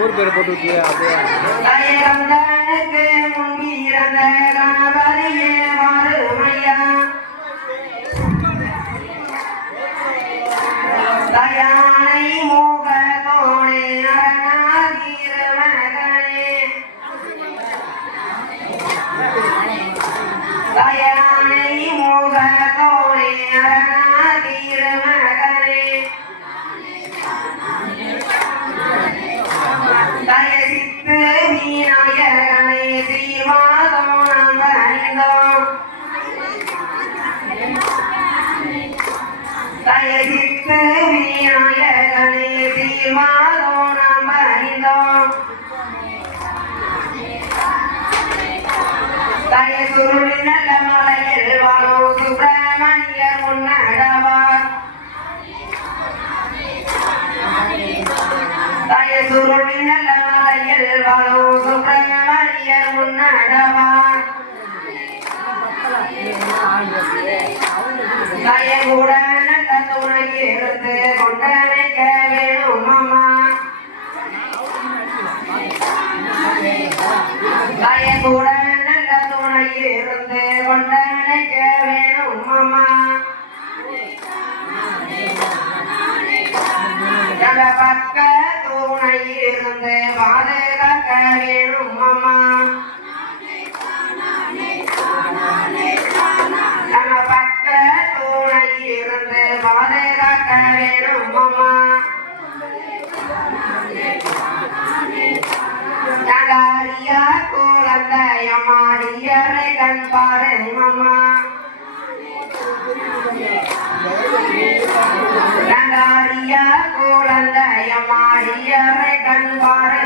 ஊர் பேர் போட்டு தயானை மோக கோணே அரணாதீர மகனே தயானை மோக கோணே அரணாதீர மகனே தயசித்து மீனாயகனே ஸ்ரீவாதோ நாம் அறிந்தோம் தயசித்து மீனாயகனே ஸ்ரீவாதோ நாம் அறிந்தோம் தயசுருளி நல்ல மலையில் வாழோ சுப்பிரமணியர் முன்னடவார் தயசுருளி நல்ல மலையில் வாழோ சுப்பிரமணியர் முன்னடவார் தயகுடன் துணை இருந்து கொண்டனைக்க வேணும் அம்மா தயகுடன் துணை இருந்து கொண்டனைக்க வேணும் அம்மா பக்க துணை இருந்து பாதுகாக்க வேணும் அம்மா பக்க துணை இருந்து பாதுகாக்க வேணும் அம்மா நகாரியா குழந்தையமாடியரை கண் பாரு அம்மா நகாரியா குழந்தையமாடியரை கண் பாரு